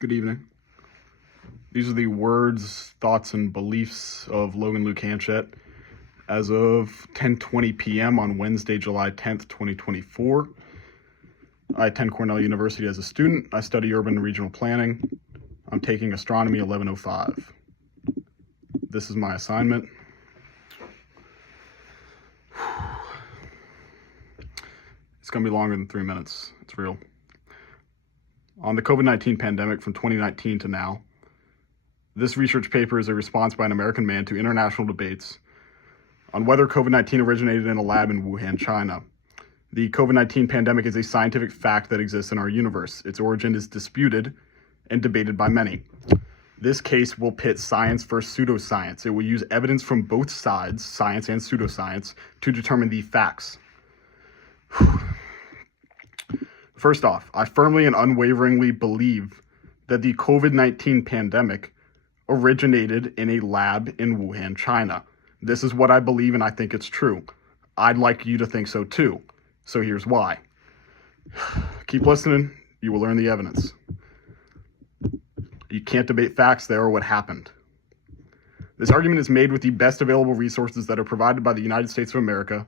Good evening. These are the words, thoughts, and beliefs of Logan Luke Hanchett as of 10:20 p.m. on Wednesday, July 10th, 2024. I attend Cornell University as a student. I study urban and regional planning. I'm taking astronomy 1105. This is my assignment. It's going to be longer than 3 minutes. It's real. On the COVID-19 pandemic from 2019 to now, this research paper is a response by an American man to international debates on whether COVID-19 originated in a lab in Wuhan, China. The COVID-19 pandemic is a scientific fact that exists in our universe. Its origin is disputed and debated by many. This case will pit science versus pseudoscience. It will use evidence from both sides, science and pseudoscience, to determine the facts. First off, I firmly and unwaveringly believe that the COVID-19 pandemic originated in a lab in Wuhan, China. This is what I believe, and I think it's true. I'd like you to think so too. So here's why. Keep listening, you will learn the evidence. You can't debate facts, they are what happened. This argument is made with the best available resources that are provided by the United States of America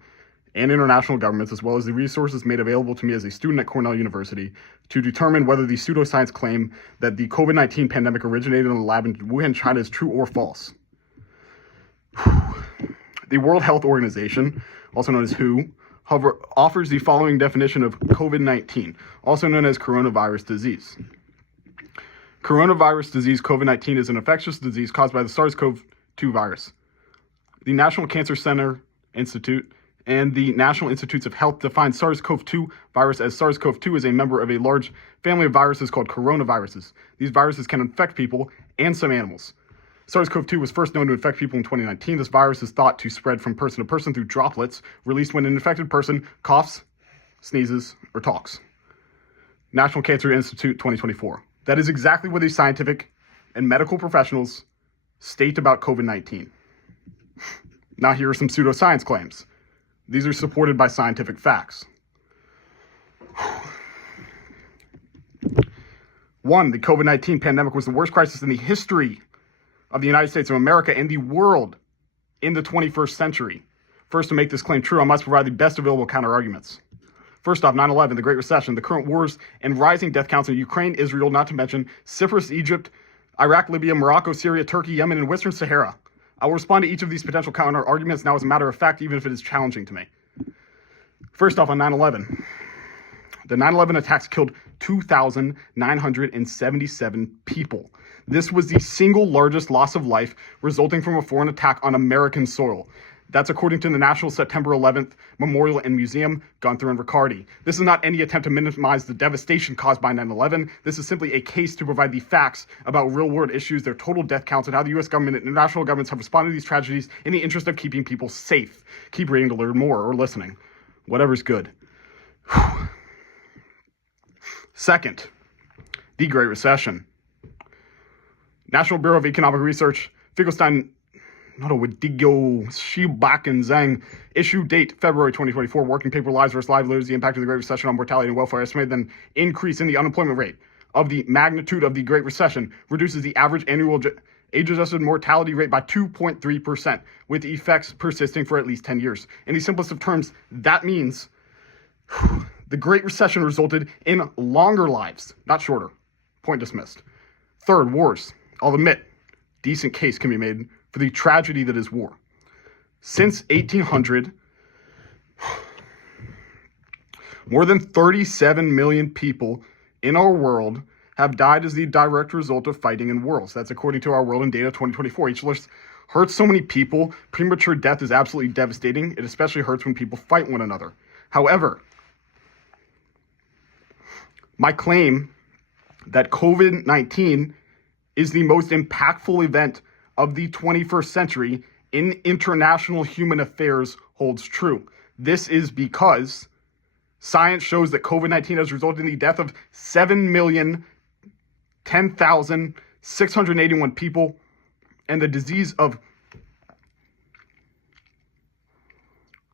and international governments, as well as the resources made available to me as a student at Cornell University to determine whether the pseudoscience claim that the COVID-19 pandemic originated in a lab in Wuhan, China is true or false. The World Health Organization, also known as WHO, offers the following definition of COVID-19, also known as coronavirus disease. Coronavirus disease, COVID-19, is an infectious disease caused by the SARS-CoV-2 virus. The National Cancer Center Institute and the National Institutes of Health define SARS-CoV-2 virus as SARS-CoV-2 is a member of a large family of viruses called coronaviruses. These viruses can infect people and some animals. SARS-CoV-2 was first known to infect people in 2019. This virus is thought to spread from person to person through droplets released when an infected person coughs, sneezes, or talks. National Cancer Institute 2024. That is exactly what these scientific and medical professionals state about COVID-19. Now here are some pseudoscience claims. These are supported by scientific facts. 1, the COVID-19 pandemic was the worst crisis in the history of the United States of America and the world in the 21st century. First, to make this claim true, I must provide the best available counter-arguments. First off, 9/11, the Great Recession, the current wars and rising death counts in Ukraine, Israel, not to mention Cyprus, Egypt, Iraq, Libya, Morocco, Syria, Turkey, Yemen, and Western Sahara. I will respond to each of these potential counter-arguments now as a matter of fact, even if it is challenging to me. First off, on 9/11. The 9/11 attacks killed 2,977 people. This was the single largest loss of life resulting from a foreign attack on American soil. That's according to the National September 11th Memorial and Museum, Gunther and Riccardi. This is not any attempt to minimize the devastation caused by 9/11. This is simply a case to provide the facts about real-world issues, their total death counts, and how the U.S. government and international governments have responded to these tragedies in the interest of keeping people safe. Keep reading to learn more, or listening. Whatever's good. Second, the Great Recession. National Bureau of Economic Research, Finkelstein, Wadigo, Shibak, and Zhang. Issue date, February 2024. Working paper, Lives versus Livelihoods, the impact of the Great Recession on mortality and welfare. Estimated an increase in the unemployment rate of the magnitude of the Great Recession reduces the average annual age-adjusted mortality rate by 2.3%, with effects persisting for at least 10 years. In the simplest of terms, that means the Great Recession resulted in longer lives, not shorter. Point dismissed. Third, wars. I'll admit, decent case can be made for the tragedy that is war. Since 1800, more than 37 million people in our world have died as the direct result of fighting in wars. That's according to our World in Data 2024. Each list hurts so many people. Premature death is absolutely devastating. It especially hurts when people fight one another. However, my claim that COVID-19 is the most impactful event of the 21st century in international human affairs holds true. This is because science shows that COVID-19 has resulted in the death of 7,010,681 people and the disease of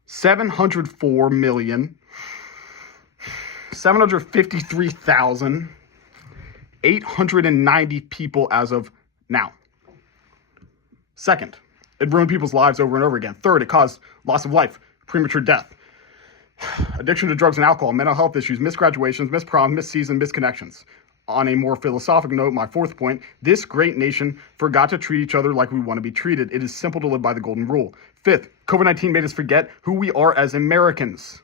753,000 890 people as of now. Second, it ruined people's lives over and over again. Third, it caused loss of life, premature death, addiction to drugs and alcohol, mental health issues, missed graduations, missed prom, missed season, missed connections. On a more philosophical note, my fourth point, this great nation forgot to treat each other like we want to be treated. It is simple to live by the golden rule. Fifth, COVID-19 made us forget who we are as Americans.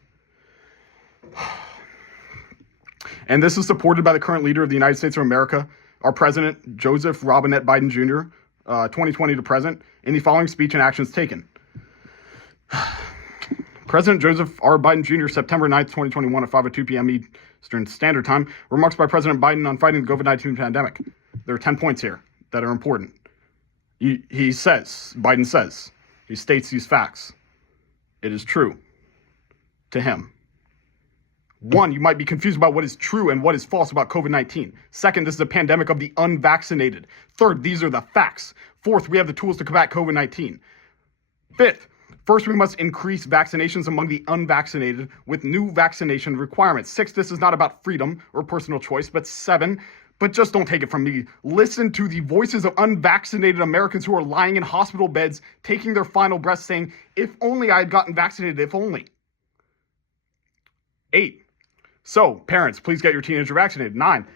And this is supported by the current leader of the United States of America, our president, Joseph Robinette Biden Jr., 2020 to present, in the following speech and actions taken. President Joseph R. Biden Jr., September 9th, 2021 at 5:02 p.m. Eastern Standard Time, remarks by President Biden on fighting the COVID-19 pandemic. There are 10 points here that are important. Biden says, he states these facts. It is true to him. One, you might be confused about what is true and what is false about COVID-19. Second, this is a pandemic of the unvaccinated. Third, these are the facts. Fourth, we have the tools to combat COVID-19. Fifth, first, we must increase vaccinations among the unvaccinated with new vaccination requirements. Sixth, this is not about freedom or personal choice. But seven, but just don't take it from me, listen to the voices of unvaccinated Americans who are lying in hospital beds, taking their final breaths, saying, if only I had gotten vaccinated, if only. 8. So, parents, please get your teenager vaccinated. 9.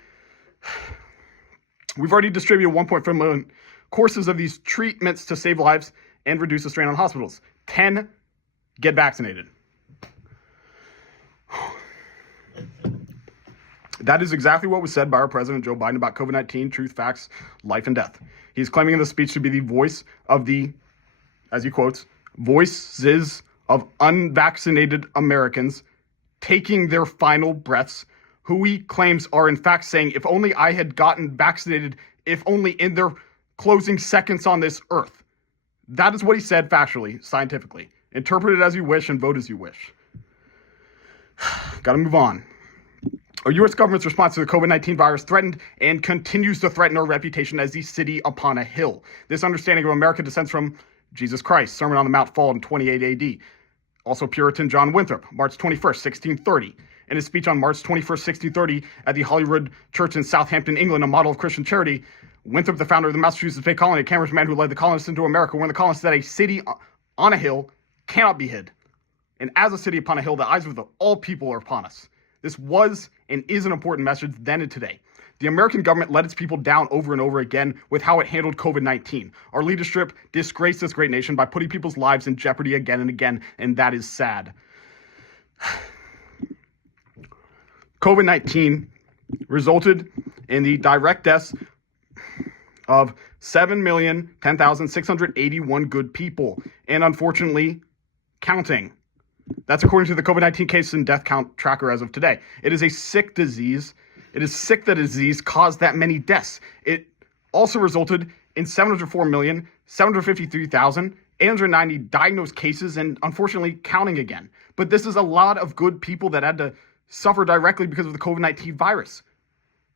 We've already distributed 1.5 million courses of these treatments to save lives and reduce the strain on hospitals. 10, get vaccinated. That is exactly what was said by our President Joe Biden about COVID-19, truth, facts, life, and death. He's claiming in the speech to be the voice of the, as he quotes, voices of unvaccinated Americans taking their final breaths, who he claims are in fact saying, if only I had gotten vaccinated, if only in their closing seconds on this earth. That is what he said factually, scientifically. Interpret it as you wish and vote as you wish. Gotta move on. Our U.S. government's response to the COVID-19 virus threatened and continues to threaten our reputation as the city upon a hill. This understanding of America descends from Jesus Christ, Sermon on the Mount fall in 28 AD. Also Puritan John Winthrop, March 21st, 1630. In his speech on March 21st, 1630 at the Holyrood Church in Southampton, England, a model of Christian charity, Winthrop, the founder of the Massachusetts Bay Colony, a Cambridge man who led the colonists into America, warned the colonists that a city on a hill cannot be hid. And as a city upon a hill, the eyes of all people are upon us. This was and is an important message then and today. The American government let its people down over and over again with how it handled COVID-19. Our leadership disgraced this great nation by putting people's lives in jeopardy again and again, and that is sad. COVID-19 resulted in the direct deaths of 7,010,681 good people, and unfortunately, counting. That's according to the COVID-19 case and death count tracker as of today. It is a sick disease. It is sick that a disease caused that many deaths. It also resulted in 704,753,890 diagnosed cases and unfortunately counting again. But this is a lot of good people that had to suffer directly because of the COVID-19 virus.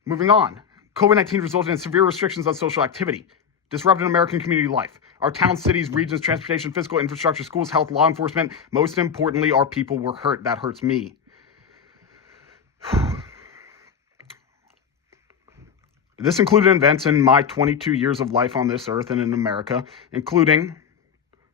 Moving on. COVID-19 resulted in severe restrictions on social activity, disrupted American community life. Our towns, cities, regions, transportation, physical infrastructure, schools, health, law enforcement. Most importantly, our people were hurt. That hurts me. This included events in my 22 years of life on this earth and in America, including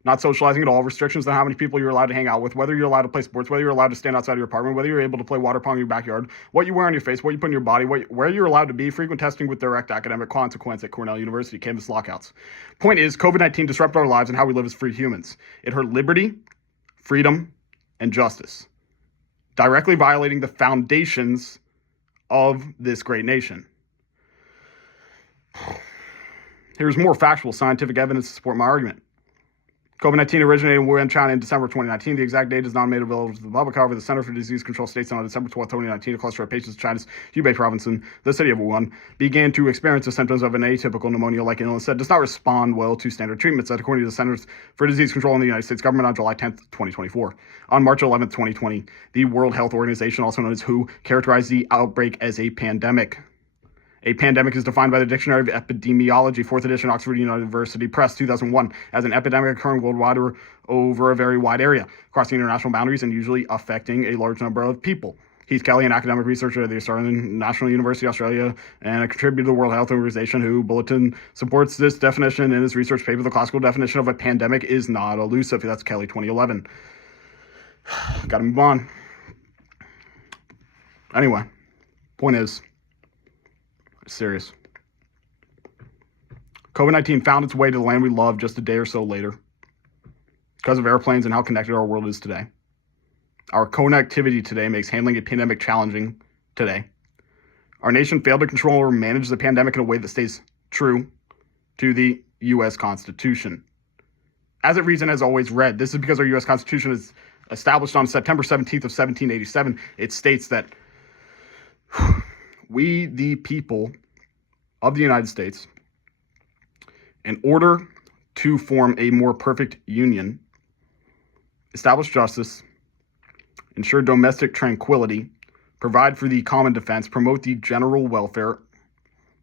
not socializing at all, restrictions on how many people you're allowed to hang out with, whether you're allowed to play sports, whether you're allowed to stand outside of your apartment, whether you're able to play water pong in your backyard, what you wear on your face, what you put in your body, where you're allowed to be, frequent testing with direct academic consequence at Cornell University, campus lockouts. Point is, COVID-19 disrupted our lives and how we live as free humans. It hurt liberty, freedom, and justice, directly violating the foundations of this great nation. Here's more factual scientific evidence to support my argument. COVID-19 originated in Wuhan, China in December 2019. The exact date is not made available to the public. However, the Center for Disease Control states that on December 12, 2019, a cluster of patients in China's Hubei province in the city of Wuhan began to experience the symptoms of an atypical pneumonia-like illness that does not respond well to standard treatments, that according to the Centers for Disease Control in the United States government on July 10, 2024. On March 11, 2020, the World Health Organization, also known as WHO, characterized the outbreak as a pandemic. A pandemic is defined by the Dictionary of Epidemiology, 4th edition, Oxford University Press, 2001, as an epidemic occurring worldwide or over a very wide area, crossing international boundaries and usually affecting a large number of people. Heath Kelly, an academic researcher at the Australian National University of Australia and a contributor to the World Health Organization, who bulletin supports this definition in his research paper. The classical definition of a pandemic is not elusive. That's Kelly 2011. Gotta move on. Anyway, point is, it's serious. COVID-19 found its way to the land we love just a day or so later because of airplanes and how connected our world is today. Our connectivity today makes handling a pandemic challenging today. Our nation failed to control or manage the pandemic in a way that stays true to the U.S. Constitution. As it reads and as always read, this is because our U.S. Constitution is established on September 17th of 1787. It states that we, the people of the United States, in order to form a more perfect union, establish justice, ensure domestic tranquility, provide for the common defense, promote the general welfare,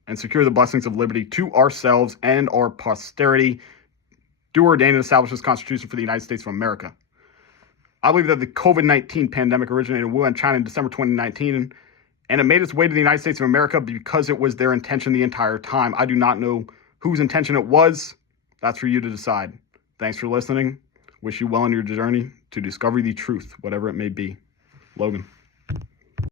and secure the blessings of liberty to ourselves and our posterity, do ordain and establish this Constitution for the United States of America. I believe that the COVID-19 pandemic originated in Wuhan, China in December 2019, and it made its way to the United States of America because it was their intention the entire time. I do not know whose intention it was. That's for you to decide. Thanks for listening. Wish you well on your journey to discover the truth, whatever it may be. Logan.